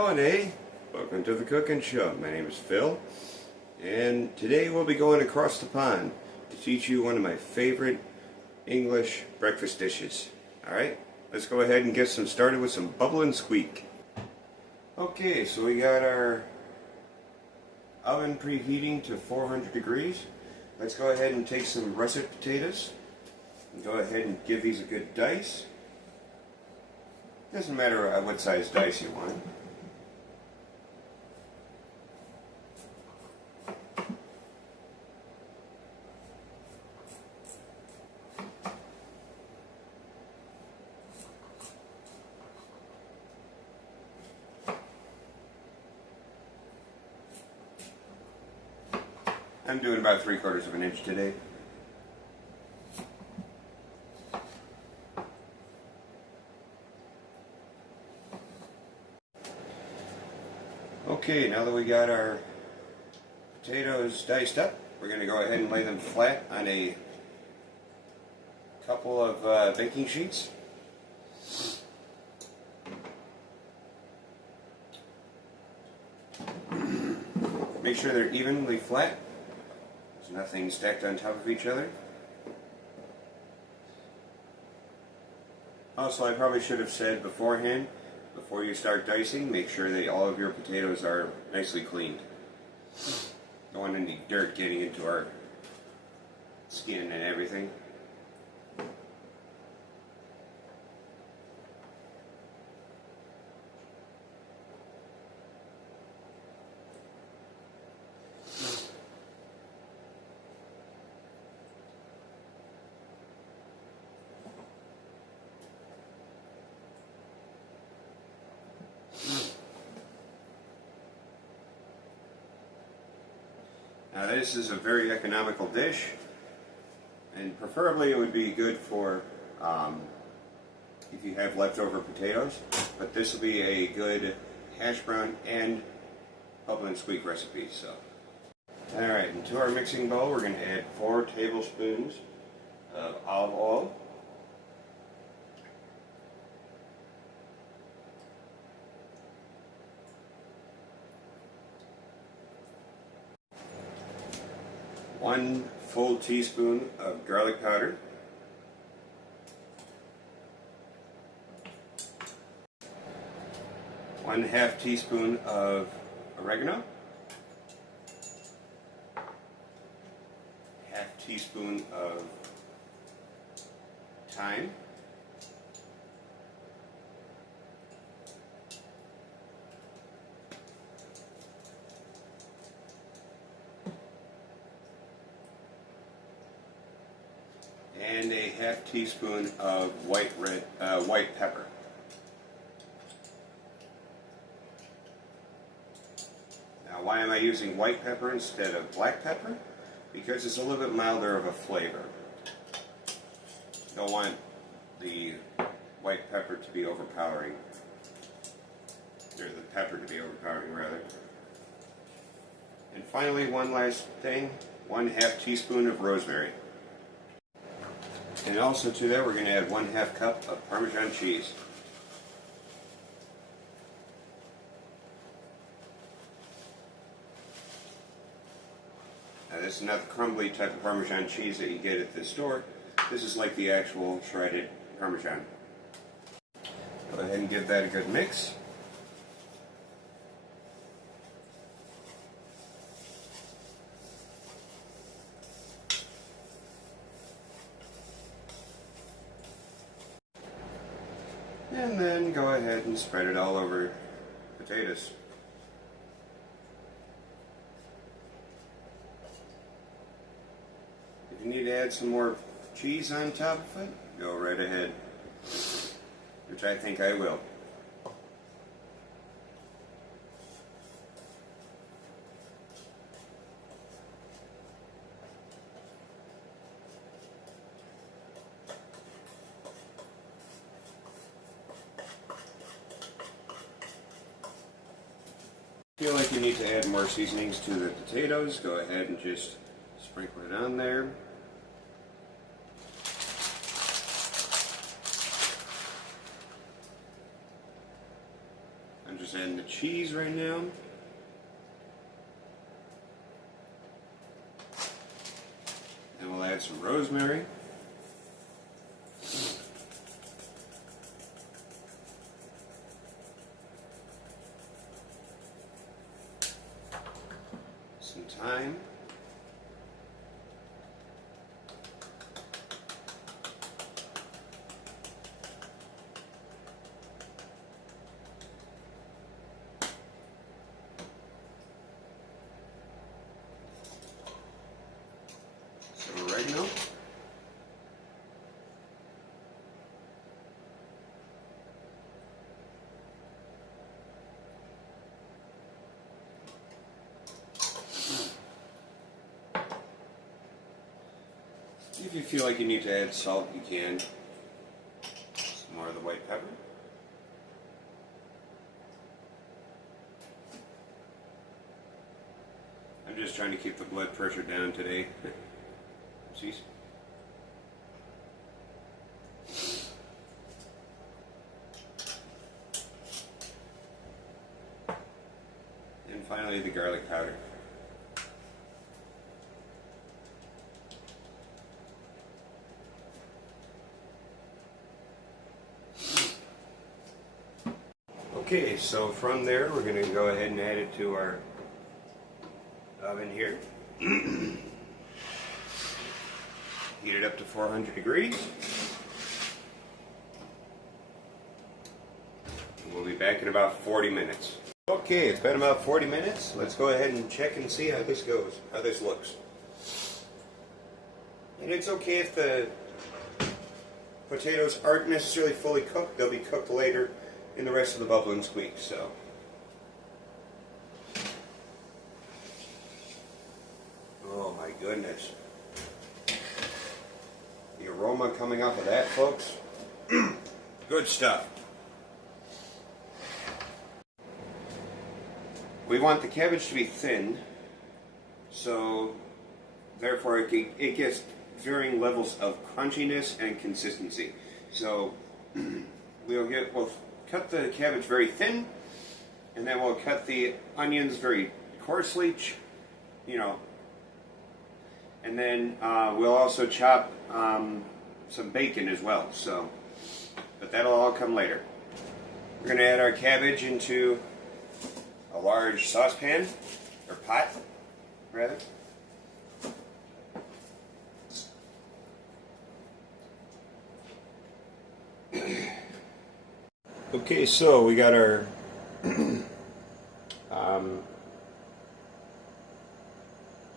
going, eh? Welcome to the cooking show. My name is Phil, and today we'll be going across the pond to teach you one of my favorite English breakfast dishes. Alright, let's go ahead and get some started with some bubble and squeak. Okay, so we got our oven preheating to 400 degrees. Let's go ahead and take some russet potatoes and go ahead and give these a good dice. Doesn't matter what size dice you want. I'm doing about 3/4 of an inch today. Okay, now that we got our potatoes diced up, we're going to go ahead and lay them flat on a couple of baking sheets. Make sure they're evenly flat. There's nothing stacked on top of each other. Also, I probably should have said beforehand, before you start dicing, make sure that all of your potatoes are nicely cleaned. Don't want any dirt getting into our skin and everything. Now this is a very economical dish, and preferably it would be good for if you have leftover potatoes, but this will be a good hash brown and bubble and squeak recipe. So, alright, into our mixing bowl we're going to add 4 tablespoons of olive oil. One full teaspoon of garlic powder, 1/2 teaspoon of oregano, 1/2 teaspoon of thyme, and a 1/2 teaspoon of white pepper. Now, why am I using white pepper instead of black pepper? Because it's a little bit milder of a flavor. You don't want the white pepper to be overpowering, or the pepper to be overpowering rather. And finally, one last thing, 1/2 teaspoon of rosemary. And also to that, we're going to add 1/2 cup of Parmesan cheese. Now, this is not the crumbly type of Parmesan cheese that you get at the store. This is like the actual shredded Parmesan. Go ahead and give that a good mix. And then go ahead and spread it all over potatoes. If you need to add some more cheese on top of it, go right ahead, which I think I will. Feel like you need to add more seasonings to the potatoes, go ahead and just sprinkle it on there. in the cheese right now. And we'll add some rosemary. Some thyme. Some oregano. If you feel like you need to add salt, you can. Some more of the white pepper. I'm just trying to keep the blood pressure down today. Oopsies. And finally, the garlic powder. Okay, so from there we're going to go ahead and add it to our oven here. Heat it up to 400 degrees. And we'll be back in about 40 minutes. Okay, it's been about 40 minutes. Let's go ahead and check and see how this goes, how this looks. And it's okay if the potatoes aren't necessarily fully cooked. They'll be cooked later in the rest of the Bubble and Squeak, so. Oh my goodness. The aroma coming off of that, folks. Good stuff. We want the cabbage to be thin, so therefore it gets varying levels of crunchiness and consistency. So we'll cut the cabbage very thin, and then we'll cut the onions very coarsely, and then we'll also chop some bacon as well. So, but that'll all come later. We're going to add our cabbage into a large saucepan, or pot, rather. Okay, so we got our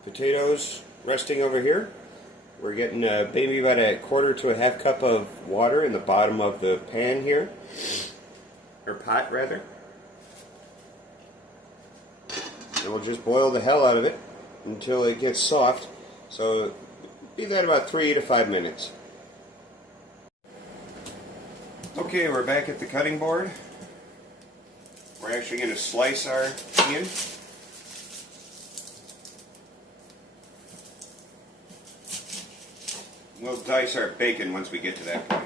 potatoes resting over here. We're getting maybe about a quarter to a half cup of water in the bottom of the pan here, or pot rather. And we'll just boil the hell out of it until it gets soft. So leave that about 3 to 5 minutes. Okay, we're back at the cutting board. We're actually going to slice our onion. We'll dice our bacon once we get to that point.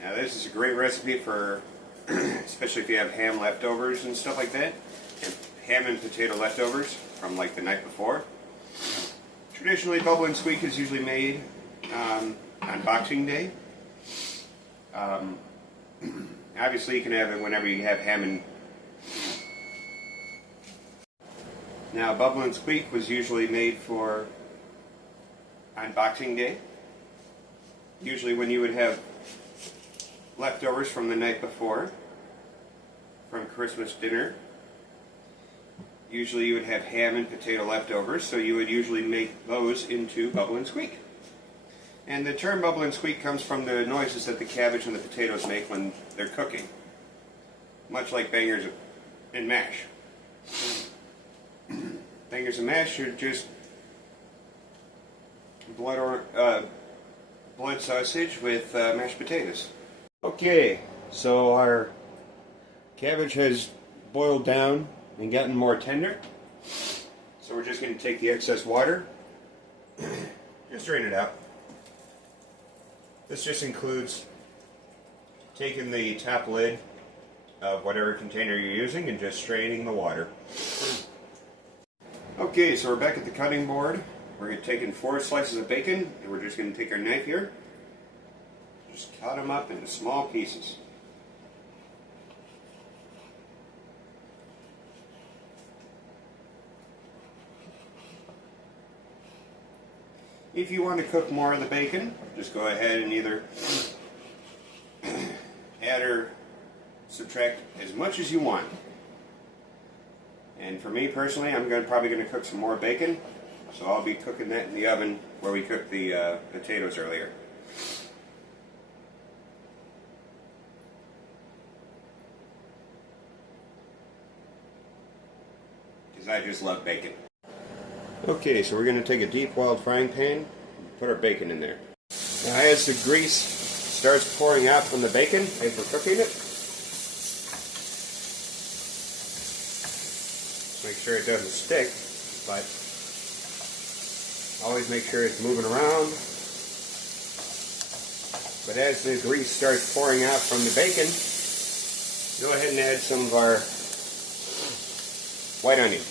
Now this is a great recipe for, especially if you have ham leftovers and stuff like that, and ham and potato leftovers from like the night before. Traditionally, Bubble and Squeak is usually made on Boxing Day. Obviously, you can have it whenever you have ham and... Now, Bubble and Squeak was usually made for on Boxing Day. Usually when you would have leftovers from the night before, from Christmas dinner. Usually you would have ham and potato leftovers, so you would usually make those into Bubble and Squeak. And the term Bubble and Squeak comes from the noises that the cabbage and the potatoes make when they're cooking. Much like bangers and mash. Bangers and mash are just blood sausage with mashed potatoes. Okay, so our Cabbage has boiled down and gotten more tender. So we're just going to take the excess water, just drain it out. This just includes taking the top lid of whatever container you're using and just straining the water. Okay, so we're back at the cutting board. We're taking 4 slices of bacon, and we're just going to take our knife here, just cut them up into small pieces. If you want to cook more of the bacon, just go ahead and either add or subtract as much as you want. And for me personally, I'm probably going to cook some more bacon, so I'll be cooking that in the oven where we cooked the potatoes earlier. Because I just love bacon. Okay, so we're going to take a deep welled frying pan and put our bacon in there. Now as the grease starts pouring out from the bacon as we're cooking it, make sure it doesn't stick, but always make sure it's moving around. But as the grease starts pouring out from the bacon, go ahead and add some of our white onion.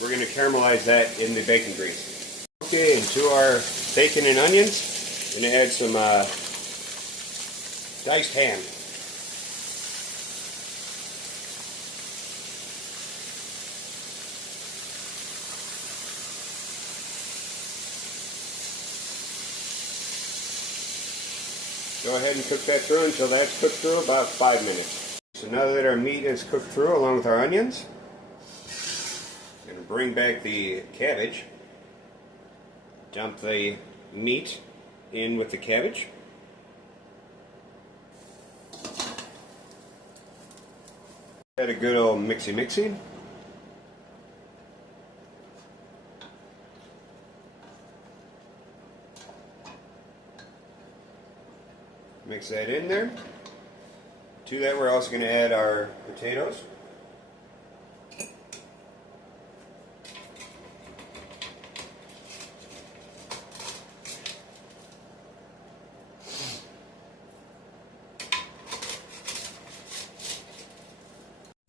We're going to caramelize that in the bacon grease. Okay, and to our bacon and onions, I'm going to add some diced ham. Go ahead and cook that through until that's cooked through about 5 minutes. So now that our meat is cooked through along with our onions, I'm going to bring back the cabbage, dump the meat in with the cabbage, add a good old mixy-mixy. Mix that in there. To that, we're also going to add our potatoes.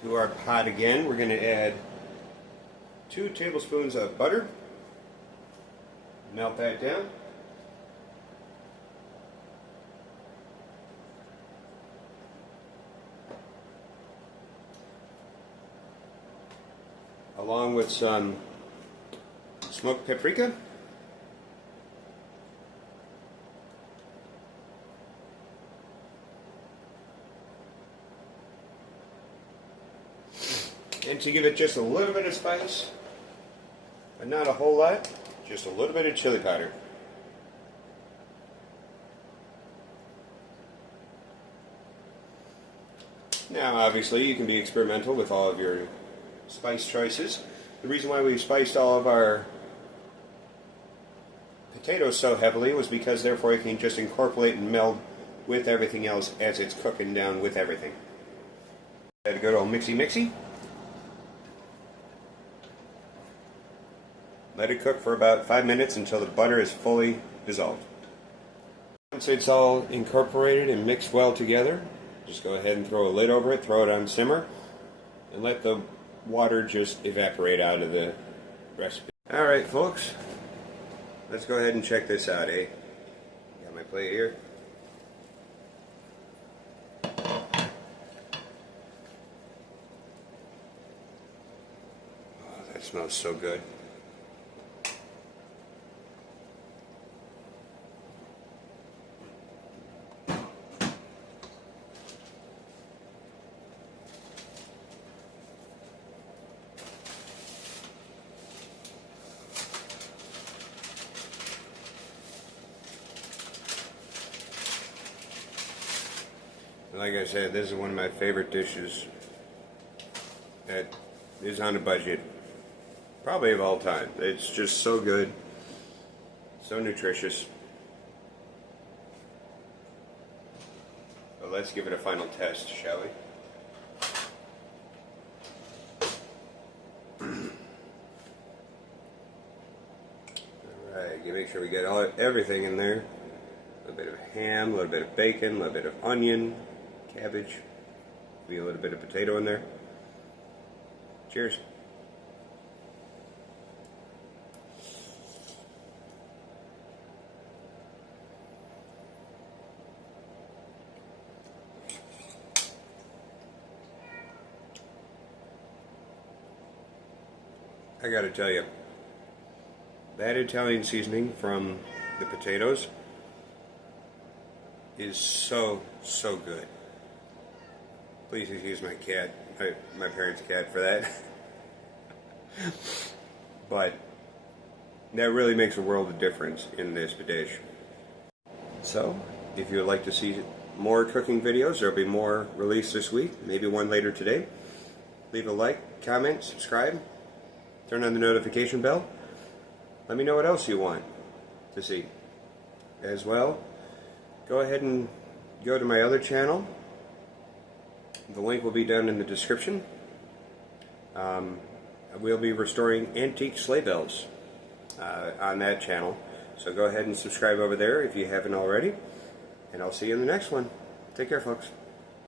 To our pot again, we're going to add 2 tablespoons of butter. Melt that down. Along with some smoked paprika. And to give it just a little bit of spice, but not a whole lot, just a little bit of chili powder. Now obviously you can be experimental with all of your spice choices. The reason why we spiced all of our potatoes so heavily was because therefore it can just incorporate and meld with everything else as it's cooking down with everything. Add a good old mixy-mixy. Let it cook for about 5 minutes until the butter is fully dissolved. Once it's all incorporated and mixed well together, just go ahead and throw a lid over it, throw it on simmer, and let the water just evaporate out of the recipe. Alright folks, let's go ahead and check this out, eh? Got my plate here. Oh, that smells so good. Like I said, this is one of my favorite dishes that is on a budget, probably of all time. It's just so good, so nutritious. let's give it a final test, shall we? Alright, make sure we get everything in there. A little bit of ham, a little bit of bacon, a little bit of onion, cabbage, maybe a little bit of potato in there. Cheers. I gotta tell you, that Italian seasoning from the potatoes is so good. Please excuse my cat, my parents' cat for that. But that really makes a world of difference in this dish. So, if you would like to see more cooking videos, there'll be more released this week, maybe one later today. Leave a like, comment, subscribe, turn on the notification bell. Let me know what else you want to see. As well, go ahead and go to my other channel. The link will be down in the description. We'll be restoring antique sleigh bells on that channel. So go ahead and subscribe over there if you haven't already. And I'll see you in the next one. Take care, folks.